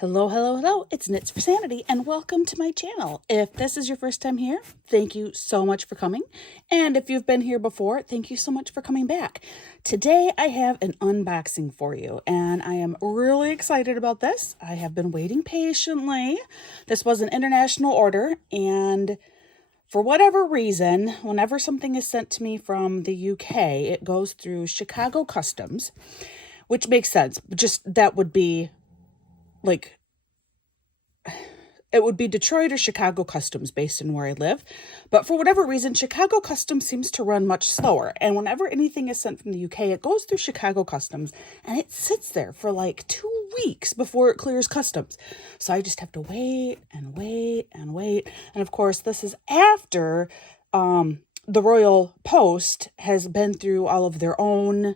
Hello, hello, hello. It's Knits for Sanity and welcome to my channel. If this is your first time here, thank you so much for coming. And if you've been here before, thank you so much for coming back. Today I have an unboxing for you and I am really excited about this. I have been waiting patiently. This was an international order and for whatever reason, whenever something is sent to me from the UK, it goes through Chicago Customs, which makes sense. Just that would be like, it would be Detroit or Chicago Customs based on where I live. But for whatever reason, Chicago Customs seems to run much slower. And whenever anything is sent from the UK, it goes through Chicago Customs and it sits there for like 2 weeks before it clears customs. So I just have to wait and wait and wait. And of course, this is after the Royal Post has been through all of their own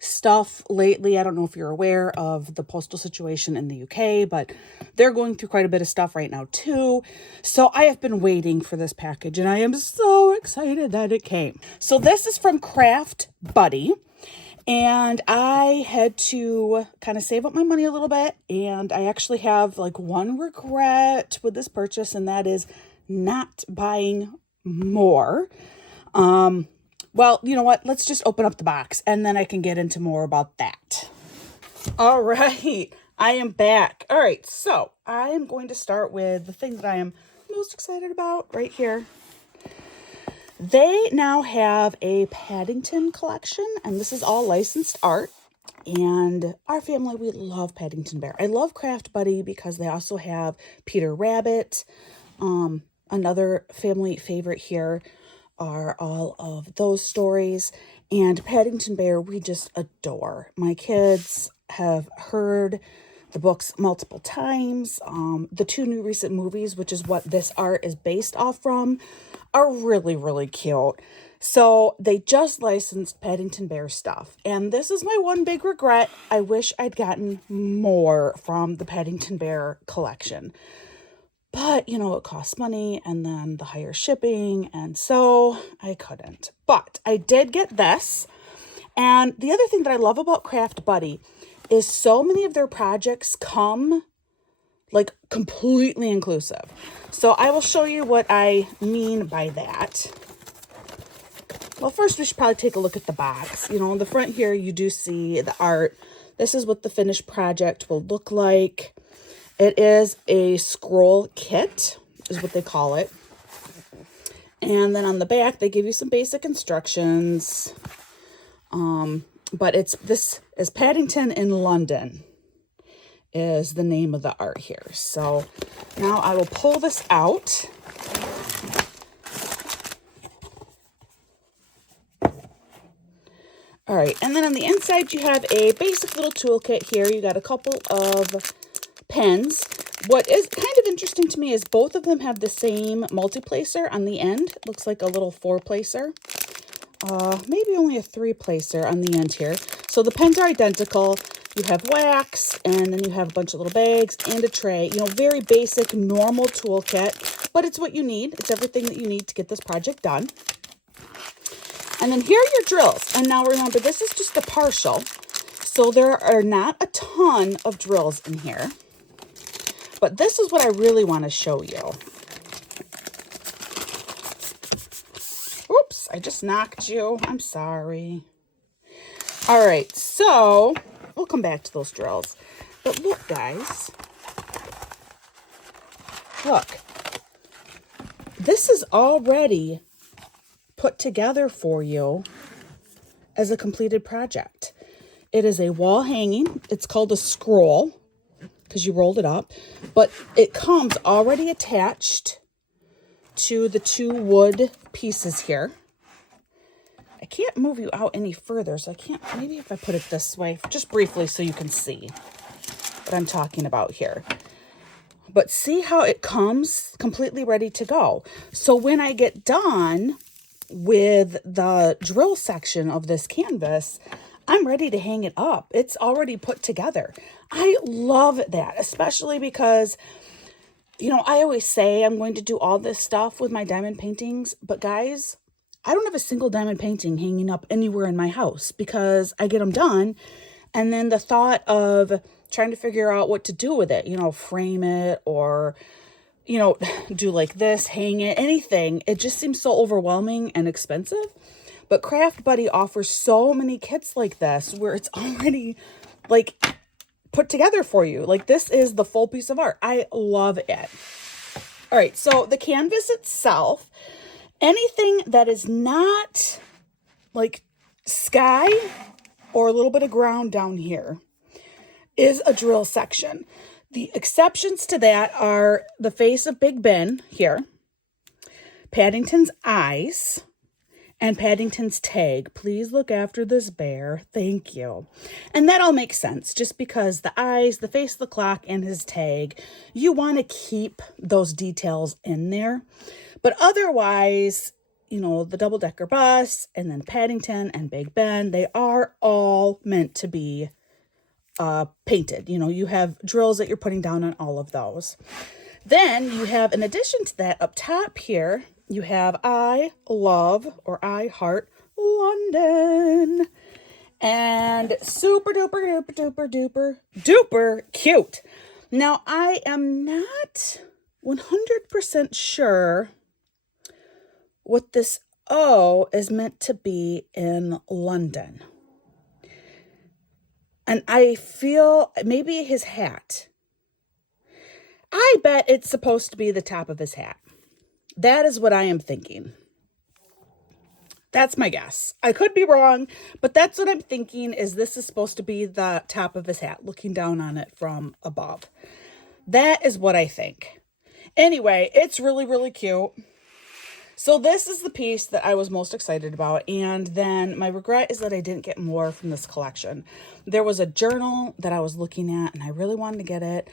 stuff lately. I don't know if you're aware of the postal situation in the UK, but they're going through quite a bit of stuff right now too. So I have been waiting for this package and I am so excited that it came. So this is from Craft Buddy and I had to kind of save up my money a little bit, and I actually have like one regret with this purchase, and that is not buying more. Well, you know what? Let's just open up the box and then I can get into more about that. All right, I am back. All right, so I am going to start with the thing that I am most excited about right here. They now have a Paddington collection, and this is all licensed art. And our family, we love Paddington Bear. I love Craft Buddy because they also have Peter Rabbit. Another family favorite here are all of those stories, and Paddington Bear we just adore. My kids have heard the books multiple times. The 2 new recent movies, which is what this art is based off from, are really, really cute. So they just licensed Paddington Bear stuff, and this is my one big regret. I wish I'd gotten more from the Paddington Bear collection. But, you know, it costs money and then the higher shipping, and so I couldn't. But I did get this. And the other thing that I love about Craft Buddy is so many of their projects come like completely inclusive. So I will show you what I mean by that. Well, first we should probably take a look at the box. You know, on the front here, you do see the art. This is what the finished project will look like. It is a scroll kit, is what they call it. And then on the back, they give you some basic instructions. But this is Paddington in London is the name of the art here. So now I will pull this out. All right, and then on the inside, you have a basic little toolkit here. You got a couple of pens. What is kind of interesting to me is both of them have the same multi-placer on the end. It looks like a little 4-placer. Maybe only a 3-placer on the end here. So the pens are identical. You have wax, and then you have a bunch of little bags and a tray. You know, very basic, normal toolkit, but it's what you need. It's everything that you need to get this project done. And then here are your drills. And now remember, this is just a partial. So there are not a ton of drills in here. But this is what I really want to show you. Oops, I just knocked you. I'm sorry. All right, so we'll come back to those drills. But look, guys. Look. This is already put together for you as a completed project. It is a wall hanging. It's called a scroll because you rolled it up, but it comes already attached to the 2 wood pieces here. I can't move you out any further, so I can't, maybe if I put it this way, just briefly so you can see what I'm talking about here. But see how it comes completely ready to go. So when I get done with the drill section of this canvas, I'm ready to hang it up. It's already put together. I love that, especially because, you know, I always say I'm going to do all this stuff with my diamond paintings, but guys, I don't have a single diamond painting hanging up anywhere in my house because I get them done And then the thought of trying to figure out what to do with it, frame it or, do like this, hang it, anything. It just seems so overwhelming and expensive. But Craft Buddy offers so many kits like this where it's already like put together for you. Like this is the full piece of art. I love it. All right, so the canvas itself, anything that is not like sky or a little bit of ground down here is a drill section. The exceptions to that are the face of Big Ben here, Paddington's eyes, and Paddington's tag. Please look after this bear. Thank you. And that all makes sense just because the eyes, the face of the clock, and his tag, you want to keep those details in there. But otherwise, the double-decker bus and then Paddington and Big Ben, they are all meant to be painted. You have drills that you're putting down on all of those. Then you have, in addition to that, up top here, you have I love or I heart London. And super duper duper duper duper duper cute. Now, I am not 100% sure what this O is meant to be in London. And I feel maybe his hat. I bet it's supposed to be the top of his hat. That is what I am thinking. That's my guess. I could be wrong, but that's what I'm thinking is this is supposed to be the top of his hat, looking down on it from above. That is what I think. Anyway, it's really, really cute. So this is the piece that I was most excited about. And then my regret is that I didn't get more from this collection. There was a journal that I was looking at and I really wanted to get it.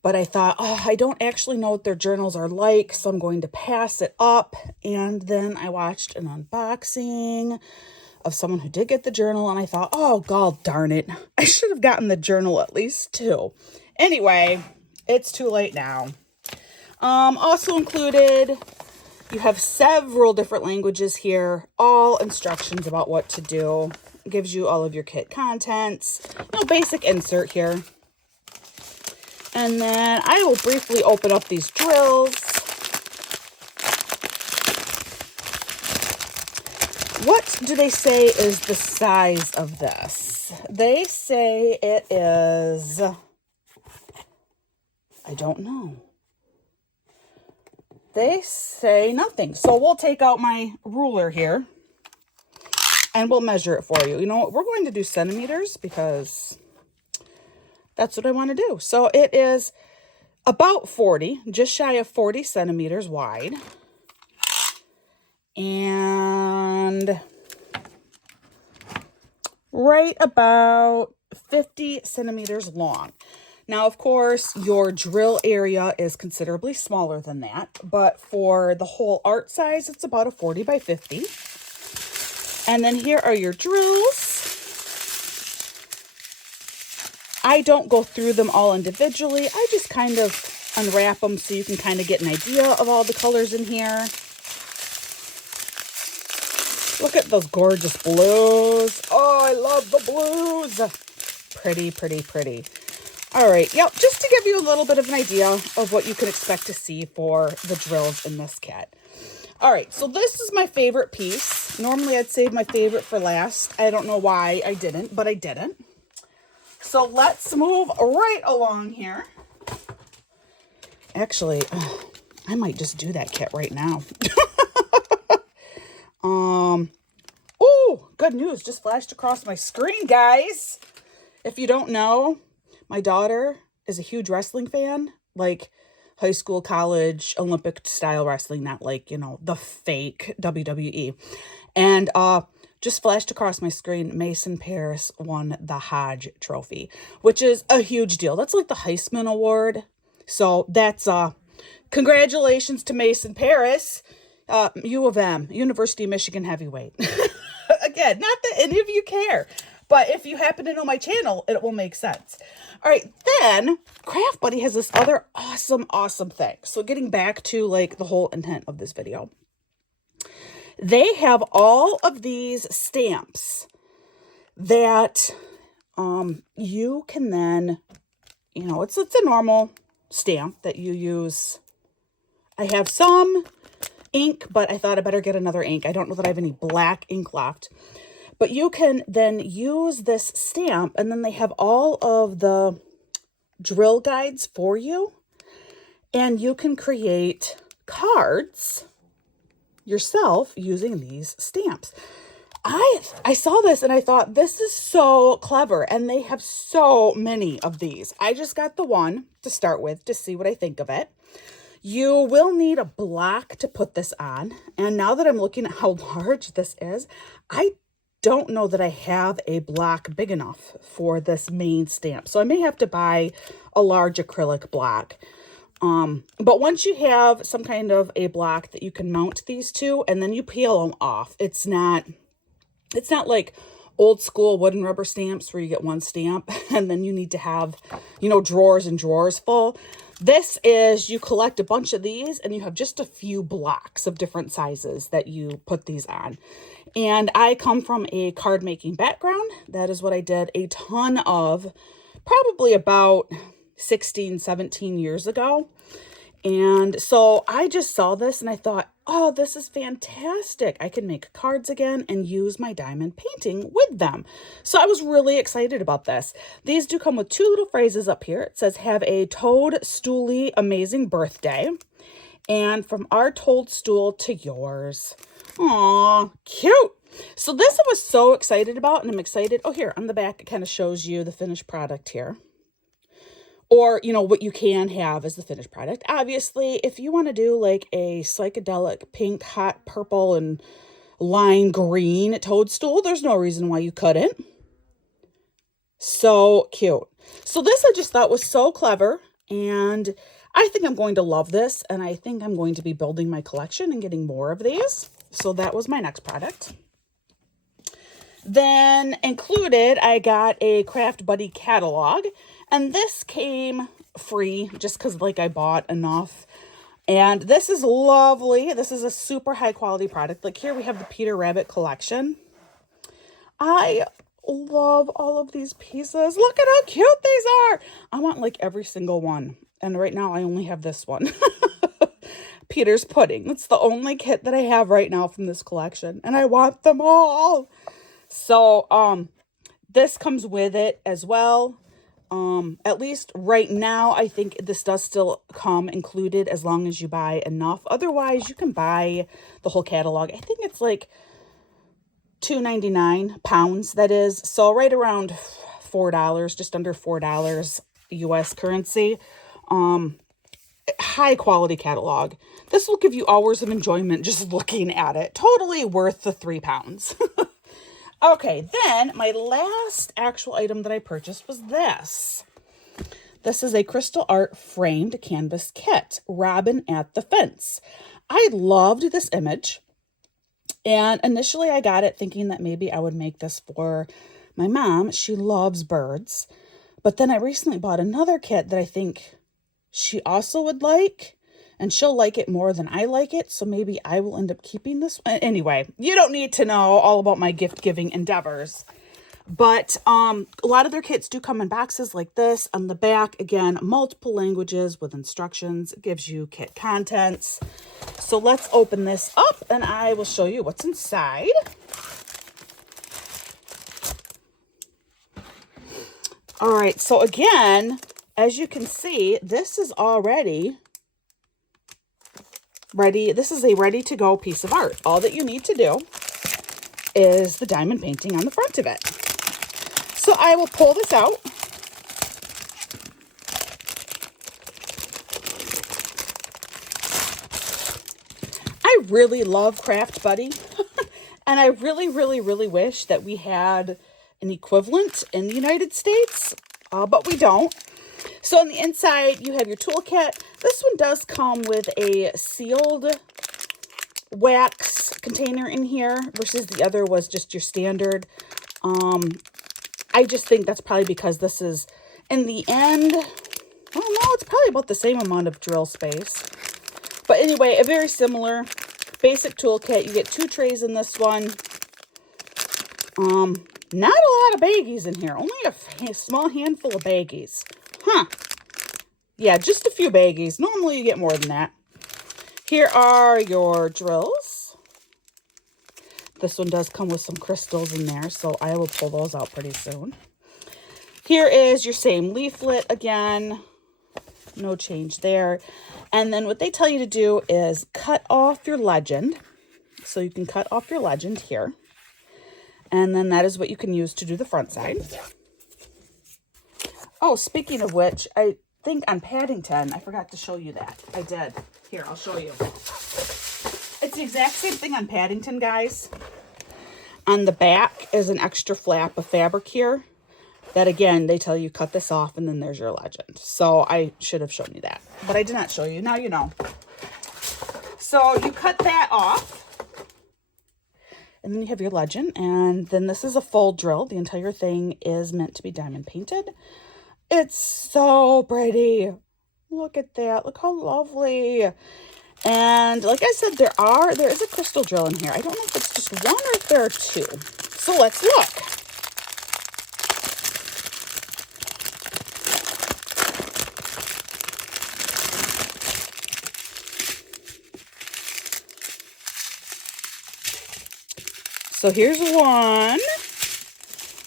But I thought, I don't actually know what their journals are like, so I'm going to pass it up. And then I watched an unboxing of someone who did get the journal. And I thought, oh, god darn it. I should have gotten the journal at least too. Anyway, it's too late now. Also included, you have several different languages here, all instructions about what to do. It gives you all of your kit contents, basic insert here. And then I will briefly open up these drills. What do they say is the size of this? They say it is, I don't know. They say nothing. So we'll take out my ruler here and we'll measure it for you. You know what? We're going to do centimeters because that's what I want to do. So it is about 40, just shy of 40 centimeters wide. And right about 50 centimeters long. Now, of course, your drill area is considerably smaller than that. But for the whole art size, it's about a 40 by 50. And then here are your drills. I don't go through them all individually. I just kind of unwrap them so you can kind of get an idea of all the colors in here. Look at those gorgeous blues. Oh, I love the blues. Pretty, pretty, pretty. All right, yep, just to give you a little bit of an idea of what you can expect to see for the drills in this kit. All right, so this is my favorite piece. Normally I'd save my favorite for last. I don't know why I didn't, but I didn't. So let's move right along here. Actually, I might just do that kit right now. Oh, good news just flashed across my screen, guys. If you don't know, my daughter is a huge wrestling fan, like high school, college, Olympic style wrestling, not like, the fake WWE. And just flashed across my screen, Mason Paris won the Hodge Trophy, which is a huge deal. That's like the Heisman Award. So that's congratulations to Mason Paris, U of M, University of Michigan heavyweight. Again, not that any of you care, but if you happen to know my channel, it will make sense. All right, then Craft Buddy has this other awesome thing. So getting back to like the whole intent of this video. They have all of these stamps that you can then, you know, it's a normal stamp that you use. I have some ink, but I thought I better get another ink. I don't know that I have any black ink left. But you can then use this stamp, and then they have all of the drill guides for you. And you can create cards yourself using these stamps. I saw this and I thought, this is so clever. And they have so many of these. I just got the one to start with to see what I think of it. You will need a block to put this on. And now that I'm looking at how large this is, I don't know that I have a block big enough for this main stamp. So I may have to buy a large acrylic block. But once you have some kind of a block that you can mount these to, and then you peel them off, it's not like old school wooden rubber stamps where you get one stamp and then you need to have, you know, drawers and drawers full. This is, you collect a bunch of these and you have just a few blocks of different sizes that you put these on. And I come from a card making background. That is what I did a ton of, probably about 16, 17 years ago. And so I just saw this and I thought, oh, this is fantastic. I can make cards again and use my diamond painting with them. So I was really excited about this. These do come with two little phrases up here. It says, have a toadstooly amazing birthday. And from our toadstool to yours. Aw, cute. So this I was so excited about, and I'm excited. Oh, here on the back, it kind of shows you the finished product here. Or, you know, what you can have as the finished product. Obviously, if you want to do like a psychedelic pink, hot purple, and lime green toadstool, there's no reason why you couldn't. So cute. So this I just thought was so clever. And I think I'm going to love this. And I think I'm going to be building my collection and getting more of these. So that was my next product. Then included, I got a Craft Buddy catalog. And this came free just because like I bought enough. And this is lovely. This is a super high quality product. Like here we have the Peter Rabbit collection. I love all of these pieces. Look at how cute these are. I want like every single one. And right now I only have this one. Peter's Pudding. It's the only kit that I have right now from this collection. And I want them all. So this comes with it as well. At least right now, I think this does still come included as long as you buy enough. Otherwise, you can buy the whole catalog. I think it's like £2.99, that is. So right around $4, just under $4 US currency. High quality catalog. This will give you hours of enjoyment just looking at it. Totally worth the £3. Okay, then my last actual item that I purchased was this. This is a Crystal Art framed canvas kit, Robin at the Fence. I loved this image. And initially I got it thinking that maybe I would make this for my mom. She loves birds. But then I recently bought another kit that I think she also would like. And she'll like it more than I like it. So maybe I will end up keeping this one. Anyway, you don't need to know all about my gift-giving endeavors. But a lot of their kits do come in boxes like this. On the back, again, multiple languages with instructions. It gives you kit contents. So let's open this up and I will show you what's inside. All right, so again, as you can see, this is already ready. This is a ready-to-go piece of art. All that you need to do is the diamond painting on the front of it. So I will pull this out. I really love Craft Buddy. And I really, really, really wish that we had an equivalent in the United States, but we don't. So on the inside, you have your toolkit. This one does come with a sealed wax container in here versus the other was just your standard. I just think that's probably because this is, in the end, I don't know, it's probably about the same amount of drill space. But anyway, a very similar basic toolkit. You get 2 trays in this one. Not a lot of baggies in here. Only a small handful of baggies. Huh. Yeah, just a few baggies. Normally you get more than that. Here are your drills. This one does come with some crystals in there, so I will pull those out pretty soon. Here is your same leaflet again. No change there. And then what they tell you to do is cut off your legend. So you can cut off your legend here. And then that is what you can use to do the front side. Oh, speaking of which, I think on Paddington, I forgot to show you that. I did. Here, I'll show you. It's the exact same thing on Paddington, guys. On the back is an extra flap of fabric here. That, again, they tell you cut this off, and then there's your legend. So I should have shown you that. But I did not show you. Now you know. So you cut that off. And then you have your legend, and then this is a full drill. The entire thing is meant to be diamond painted. It's so pretty. Look at that. Look how lovely. And like I said, there is a crystal drill in here. I don't know if it's just one or if there are two. So let's look. So here's one.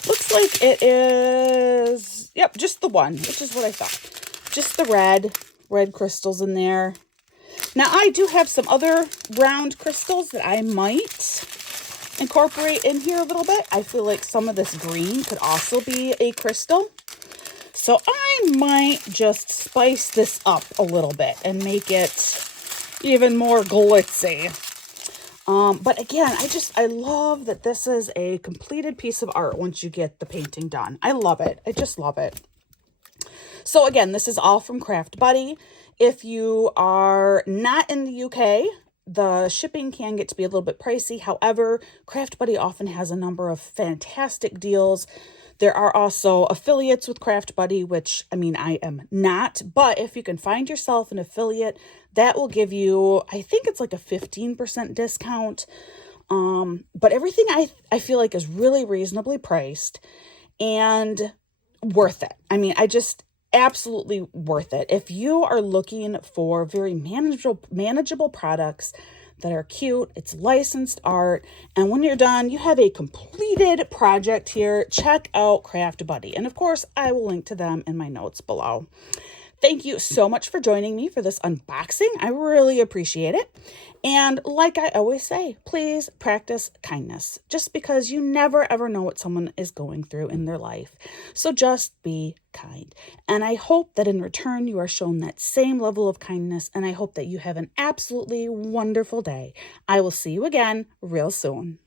Looks like it is, yep, just the one, which is what I thought. Just the red crystals in there. Now I do have some other round crystals that I might incorporate in here a little bit. I feel like some of this green could also be a crystal. So I might just spice this up a little bit and make it even more glitzy. But again, I love that this is a completed piece of art once you get the painting done. I love it. I just love it. So again, this is all from Craft Buddy. If you are not in the UK, the shipping can get to be a little bit pricey. However, Craft Buddy often has a number of fantastic deals. There are also affiliates with Craft Buddy, which, I mean, I am not. But if you can find yourself an affiliate, that will give you, I think it's like a 15% discount. But everything I feel like is really reasonably priced and worth it. I mean, absolutely worth it. If you are looking for very manageable products that are cute, it's licensed art, and when you're done, you have a completed project here, check out Craft Buddy. And of course, I will link to them in my notes below. Thank you so much for joining me for this unboxing. I really appreciate it. And like I always say, please practice kindness, just because you never ever know what someone is going through in their life. So just be kind. And I hope that in return, you are shown that same level of kindness. And I hope that you have an absolutely wonderful day. I will see you again real soon.